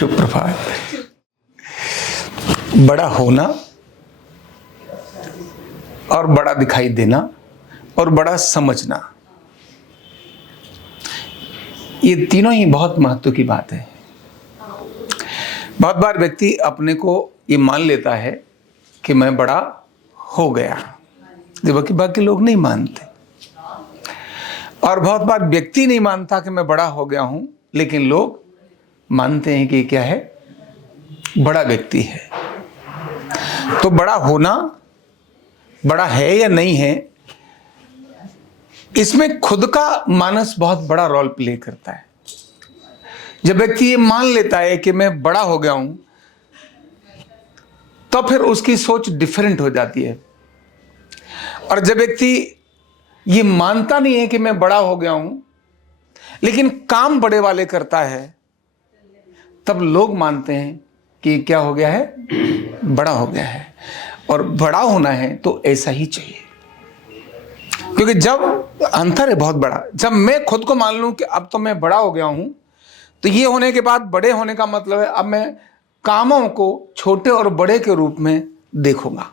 शुभ प्रभात। बड़ा होना और बड़ा दिखाई देना और बड़ा समझना, ये तीनों ही बहुत महत्व की बात है। बहुत बार व्यक्ति अपने को ये मान लेता है कि मैं बड़ा हो गया, जबकि बाकी लोग नहीं मानते। और बहुत बार व्यक्ति नहीं मानता कि मैं बड़ा हो गया हूं, लेकिन लोग मानते हैं कि क्या है, बड़ा व्यक्ति है। तो बड़ा होना, बड़ा है या नहीं है, इसमें खुद का मानस बहुत बड़ा रोल प्ले करता है। जब व्यक्ति ये मान लेता है कि मैं बड़ा हो गया हूं, तो फिर उसकी सोच डिफरेंट हो जाती है। और जब व्यक्ति ये मानता नहीं है कि मैं बड़ा हो गया हूं, लेकिन काम बड़े वाले करता है, तब लोग मानते हैं कि क्या हो गया है, बड़ा हो गया है। और बड़ा होना है तो ऐसा ही चाहिए, क्योंकि जब अंतर है बहुत बड़ा। जब मैं खुद को मान लूं कि अब तो मैं बड़ा हो गया हूं, तो ये होने के बाद बड़े होने का मतलब है अब मैं कामों को छोटे और बड़े के रूप में देखूंगा।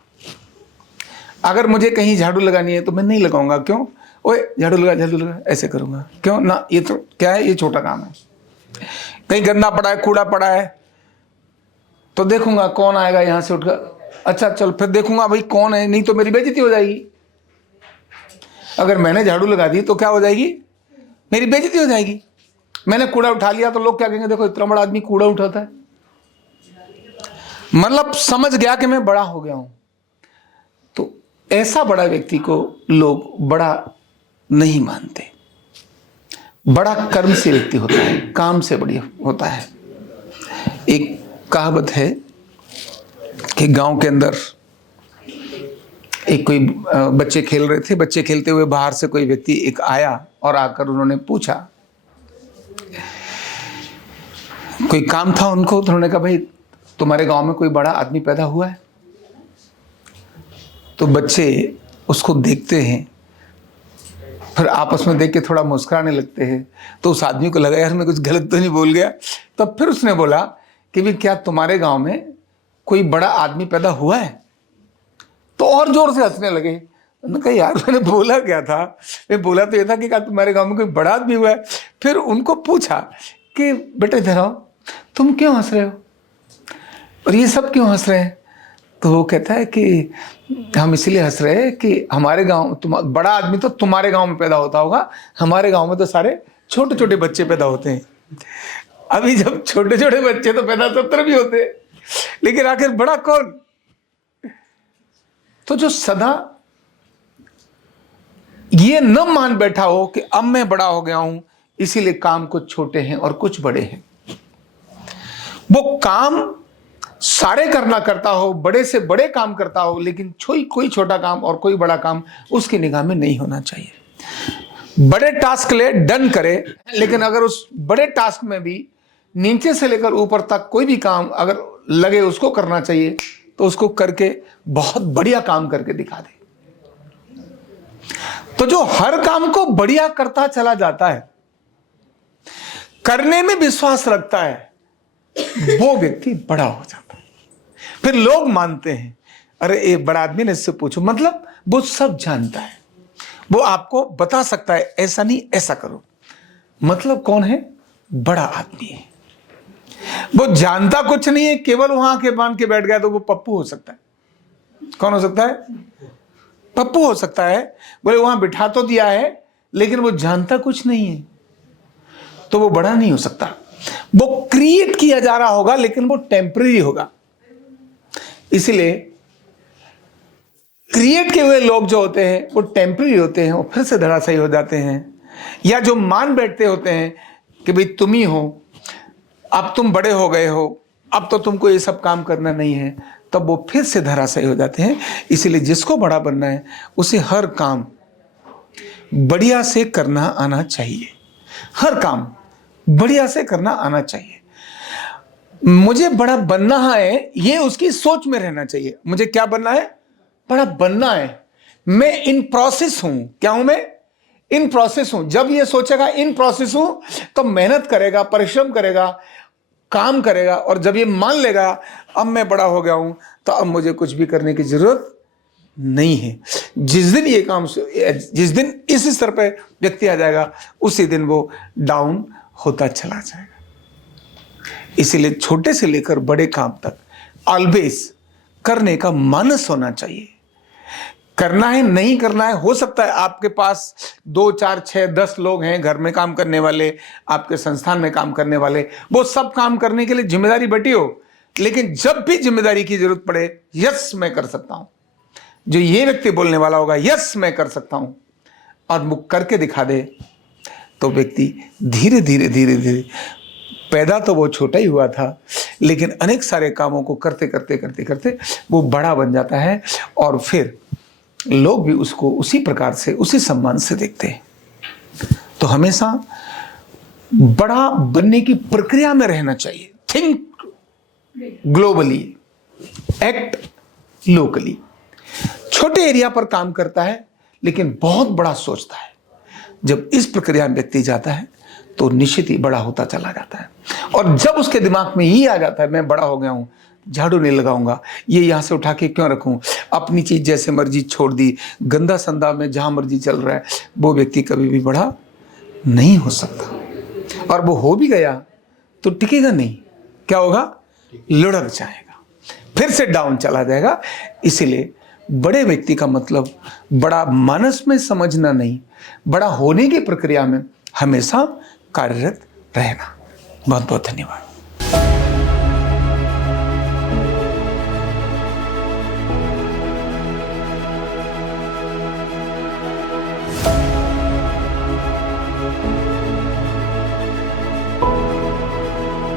अगर मुझे कहीं झाड़ू लगानी है तो मैं नहीं लगाऊंगा। क्यों? ओए झाड़ू लगा ऐसे करूंगा। क्यों ना, ये तो क्या है, ये छोटा काम है। कहीं गंदा पड़ा है, कूड़ा पड़ा है, तो देखूंगा कौन आएगा यहां से उठकर। अच्छा चल, फिर देखूंगा भाई कौन है, नहीं तो मेरी बेइज्जती हो जाएगी। अगर मैंने झाड़ू लगा दी तो क्या हो जाएगी, मेरी बेइज्जती हो जाएगी। मैंने कूड़ा उठा लिया तो लोग क्या कहेंगे, देखो इतना बड़ा आदमी कूड़ा उठाता है। मतलब समझ गया कि मैं बड़ा हो गया हूं। तो ऐसा बड़ा व्यक्ति को लोग बड़ा नहीं मानते। बड़ा कर्म से व्यक्ति होता है, काम से बड़ी होता है। एक कहावत है कि गांव के अंदर एक कोई बच्चे खेल रहे थे। बच्चे खेलते हुए बाहर से कोई व्यक्ति एक आया और आकर उन्होंने पूछा, कोई काम था उनको, तो उन्होंने कहा भाई तुम्हारे गांव में कोई बड़ा आदमी पैदा हुआ है? तो बच्चे उसको देखते हैं, फिर आपस में देख के थोड़ा मुस्कुराने लगते हैं। तो उस आदमी को लगा यार मैं कुछ गलत तो नहीं बोल गया। तब फिर उसने बोला कि भाई क्या तुम्हारे गांव में कोई बड़ा आदमी पैदा हुआ है? तो और जोर से हंसने लगे। उन्होंने कहा यार मैंने बोला क्या था, मैं बोला तो ये था कि क्या तुम्हारे गांव में कोई बड़ा आदमी हुआ है? फिर उनको पूछा कि बेटे इधर आओ, तुम क्यों हंस रहे हो और ये सब क्यों हंस रहे हैं? तो वो कहता है कि हम इसलिए हंस रहे हैं कि हमारे गांव बड़ा आदमी तो तुम्हारे गांव में पैदा होता होगा, हमारे गांव में तो सारे छोटे छोटे बच्चे पैदा होते हैं। अभी जब छोटे छोटे बच्चे तो पैदा 70 भी होते हैं, लेकिन आखिर बड़ा कौन? तो जो सदा ये न मान बैठा हो कि अब मैं बड़ा हो गया हूं, इसीलिए काम कुछ छोटे हैं और कुछ बड़े हैं, वो काम सारे करना करता हो, बड़े से बड़े काम करता हो, लेकिन कोई छोटा काम और कोई बड़ा काम उसकी निगाह में नहीं होना चाहिए। बड़े टास्क ले डन करे, लेकिन अगर उस बड़े टास्क में भी नीचे से लेकर ऊपर तक कोई भी काम अगर लगे उसको करना चाहिए, तो उसको करके बहुत बढ़िया काम करके दिखा दे। तो जो हर काम को बढ़िया करता चला जाता है, करने में विश्वास रखता है, वो व्यक्ति बड़ा हो जाता है। फिर लोग मानते हैं, अरे एक बड़ा आदमी ने इससे पूछो, मतलब वो सब जानता है, वो आपको बता सकता है ऐसा नहीं ऐसा करो। मतलब कौन है? बड़ा आदमी है। वो जानता कुछ नहीं है, केवल वहां आके बांध के बैठ गया तो वो पप्पू हो सकता है। कौन हो सकता है? पप्पू हो सकता है। बोले वहां बिठा तो दिया है, लेकिन वो जानता कुछ नहीं है, तो वो बड़ा नहीं हो सकता। वो क्रिएट किया जा रहा होगा, लेकिन वो टेम्परेरी होगा। इसलिए क्रिएट किए हुए लोग जो होते हैं वो टेम्परेरी होते हैं, वो फिर से धराशायी हो जाते हैं। या जो मान बैठते होते हैं कि भाई तुम ही हो, अब तुम बड़े हो गए हो, अब तो तुमको ये सब काम करना नहीं है, तब वो फिर से धराशायी हो जाते हैं। इसीलिए जिसको बड़ा बनना है उसे हर काम बढ़िया से करना आना चाहिए। हर काम बढ़िया से करना आना चाहिए। मुझे बड़ा बनना है, ये उसकी सोच में रहना चाहिए। मुझे क्या बनना है? बड़ा बनना है। मैं इन प्रोसेस हूं। क्या हूं मैं? इन प्रोसेस हूं। जब ये सोचेगा इन प्रोसेस हूं, तो मेहनत करेगा, परिश्रम करेगा, काम करेगा और जब ये मान लेगा अब मैं बड़ा हो गया हूं तो अब मुझे कुछ भी करने की जरूरत नहीं है, जिस दिन इस स्तर पे व्यक्ति आ जाएगा उसी दिन वो डाउन होता चला जाएगा। इसीलिए छोटे से लेकर बड़े काम तक ऑलवेज करने का मानस होना चाहिए। करना है नहीं करना है, हो सकता है आपके पास 2 4 6 10 लोग हैं घर में काम करने वाले, आपके संस्थान में काम करने वाले, वो सब काम करने के लिए जिम्मेदारी बटी हो, लेकिन जब भी जिम्मेदारी की जरूरत पड़े यस मैं कर सकता हूं, जो ये व्यक्ति बोलने वाला होगा यस मैं कर सकता हूं और वो करके दिखा दे, तो व्यक्ति धीरे धीरे धीरे धीरे, पैदा तो वो छोटा ही हुआ था लेकिन अनेक सारे कामों को करते करते करते करते वो बड़ा बन जाता है और फिर लोग भी उसको उसी प्रकार से उसी सम्मान से देखते हैं। तो हमेशा बड़ा बनने की प्रक्रिया में रहना चाहिए। Think globally, act locally. छोटे एरिया पर काम करता है लेकिन बहुत बड़ा सोचता है। जब इस प्रक्रिया में व्यक्ति जाता है तो निश्चित ही बड़ा होता चला जाता है। और जब उसके दिमाग में ये आ जाता है मैं बड़ा हो गया हूं, झाड़ू नहीं लगाऊंगा, ये यहां से उठा के क्यों रखूं, अपनी चीज जैसे मर्जी छोड़ दी, गंदा संदा में जहां मर्जी चल रहा है, वो व्यक्ति कभी भी बड़ा नहीं हो सकता। और वो हो भी गया तो टिकेगा नहीं, क्या होगा, लुढ़क जाएगा, फिर से डाउन चला जाएगा। इसीलिए बड़े व्यक्ति का मतलब बड़ा मानस में समझना नहीं, बड़ा होने की प्रक्रिया में हमेशा कार्यरत रहना। बहुत बहुत धन्यवाद।